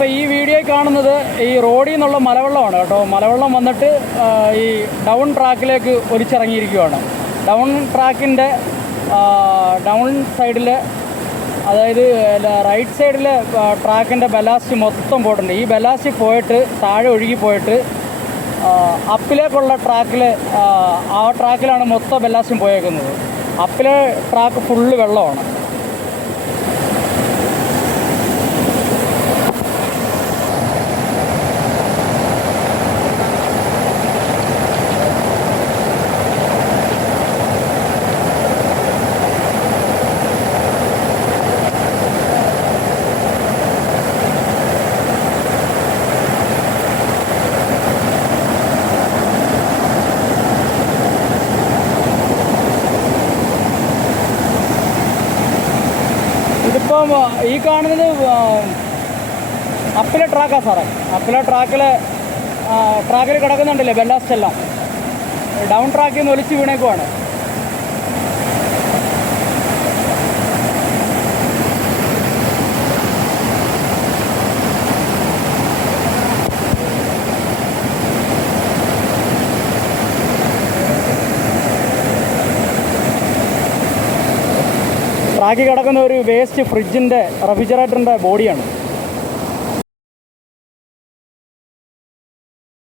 ഇപ്പോൾ ഈ വീഡിയോയിൽ കാണുന്നത് ഈ റോഡിൽ നിന്നുള്ള മലവെള്ളമാണ് കേട്ടോ. മലവെള്ളം വന്നിട്ട് ഈ ഡൗൺ ട്രാക്കിലേക്ക് ഒലിച്ചിറങ്ങിയിരിക്കുകയാണ്. ഡൗൺ ട്രാക്കിൻ്റെ ഡൗൺ സൈഡിൽ, അതായത് റൈറ്റ് സൈഡിൽ ട്രാക്കിൻ്റെ ബലാസ്റ്റ് മൊത്തം പോയിട്ടുണ്ട്. ഈ ബലാസ്റ്റ് പോയിട്ട് താഴെ ഒഴുകി പോയിട്ട് അപ്പിലേക്കുള്ള ട്രാക്കിൽ, ആ ട്രാക്കിലാണ് മൊത്തം ബലാസ്റ്റും പോയേക്കുന്നത്. അപ്പിലെ ട്രാക്ക് ഫുള്ള് വെള്ളമാണ്. ഇതിപ്പം ഈ കാണുന്നത് അപ്പിലെ ട്രാക്കാണ് സാറേ. അപ്പിലെ ട്രാക്കിൽ കിടക്കുന്നുണ്ടല്ലേ ബെല്ലാസ്റ്റ് എല്ലാം. ഡൗൺ ട്രാക്കിൽ നിന്ന് ഒലിച്ച് വീണേക്കുവാണ്. ട്രാക്കിൽ കിടക്കുന്ന ഒരു വേസ്റ്റ് ഫ്രിഡ്ജിൻ്റെ റെഫ്രിജറേറ്ററിൻ്റെ ബോഡിയാണ്.